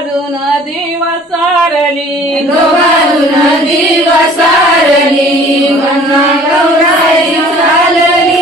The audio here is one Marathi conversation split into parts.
दोघांधून दिवसारली मना गौराई चालली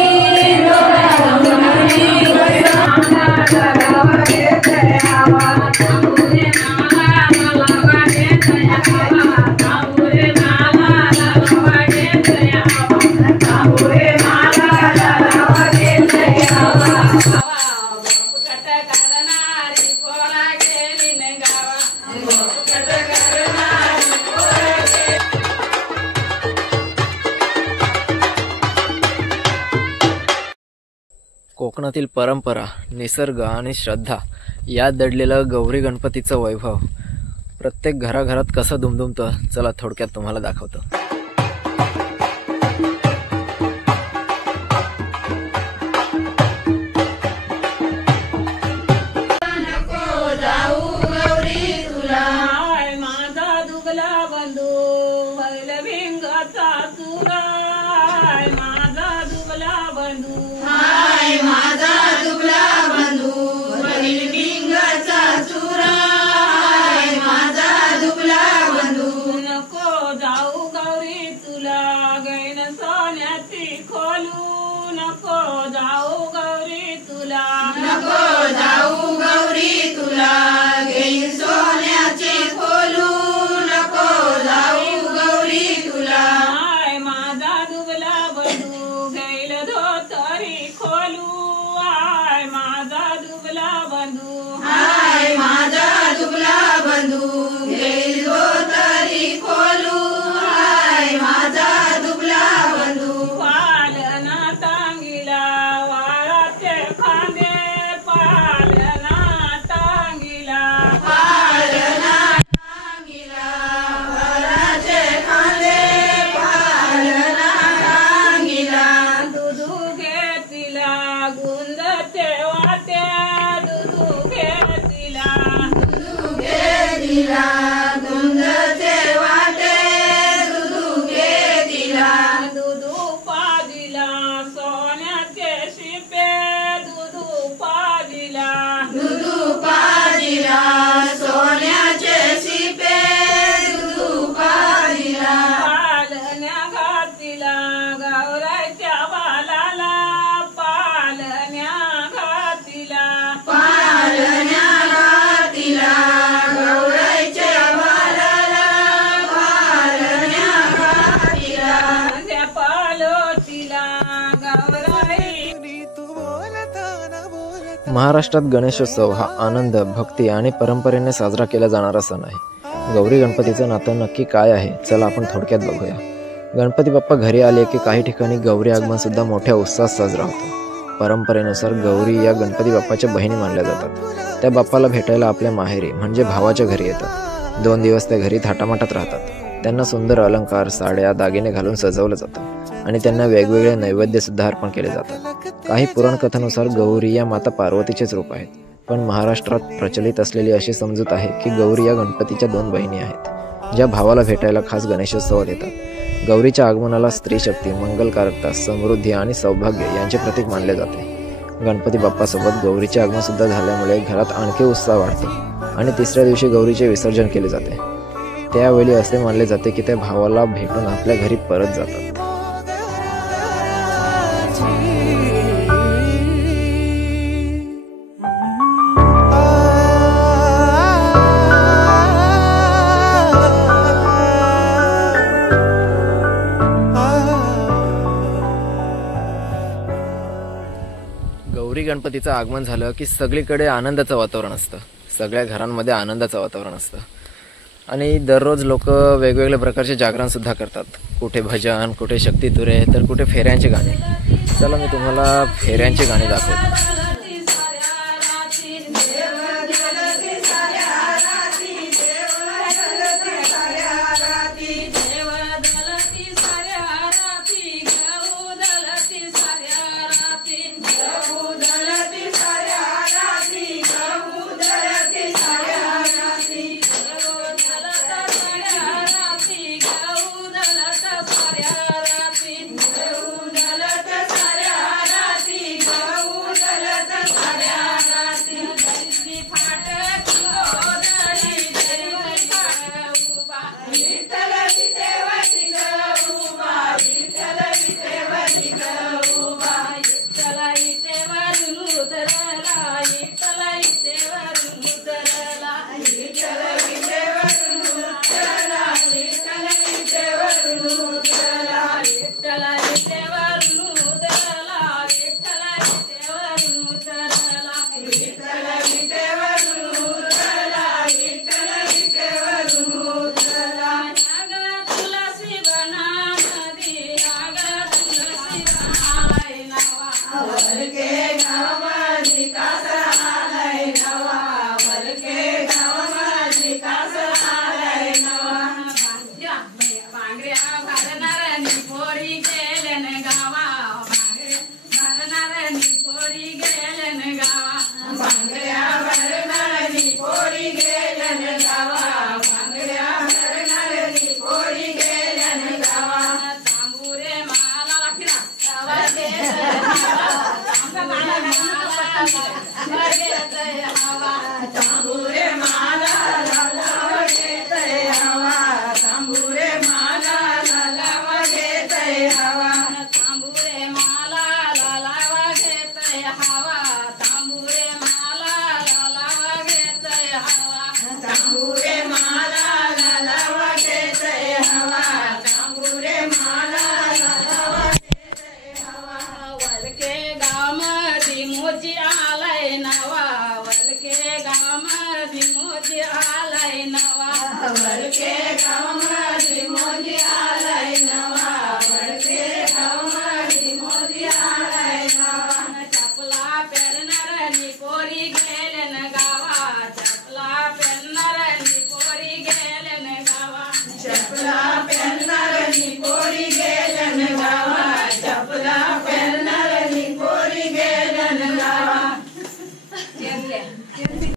कोकणातील परंपरा, निसर्ग आणि श्रद्धा यात दडलेलं गौरी गणपतीचं वैभव प्रत्येक घराघरात कसं दुमदुमतं, चला थोडक्यात तुम्हाला दाखवतो. महाराष्ट्रात गणेशोत्सव हा आनंद, भक्ती आणि परंपरेने साजरा केला जाणारा सण आहे. गौरी गणपतीचं नातं नक्की काय आहे, चला आपण थोडक्यात बघूया. गणपती बाप्पा घरी आले की काही ठिकाणी गौरी आगमन सुद्धा मोठ्या उत्साहात साजरा होतो. परंपरेनुसार गौरी या गणपती बाप्पाच्या बहिणी मानल्या जातात. त्या बाप्पाला भेटायला आपल्या माहेरी म्हणजे भावाच्या घरी येतात. 2 दिवस त्या घरी थाटामाटात राहतात. त्यांना सुंदर अलंकार, साड्या, दागिने घालून सजवलं जातं आणि त्यांना वेगवेगळे नैवेद्य सुद्धा अर्पण केले जातात. काही पुराणकथानुसार गौरी या माता पार्वतीचेच रूप आहेत, पण महाराष्ट्रात प्रचलित असलेली अशी समजूत आहे की गौरी या गणपतीच्या 2 बहिणी आहेत, ज्या भावाला भेटायला खास गणेशोत्सवात येतात. गौरीच्या आगमनाला स्त्रीशक्ती, मंगलकारकता, समृद्धी आणि सौभाग्य यांचे प्रतीक मानले जाते. गणपती बाप्पासोबत गौरीचे आगमन सुद्धा झाल्यामुळे घरात आणखी उत्साह वाढतो आणि तिसऱ्या दिवशी गौरीचे विसर्जन केले जाते. त्यावेळी असे मानले जाते की त्या भावाला भेटून आपल्या घरी परत जातात. गौरी गणपतीचं आगमन झालं की सगळीकडे आनंदाचं वातावरण असतं. सगळ्या घरांमध्ये आनंदाचं वातावरण असतं आणि दररोज लोक वेगवेगळ्या प्रकारचे जागरण सुद्धा करतात. कुठे भजन, कुठे शक्तितुरे, तर कुठे फेऱ्यांचे गाणे. चला मी तुम्हाला फेऱ्यांचे गाणे दाखवतो. विमोदी आलाय नवा वरके गाव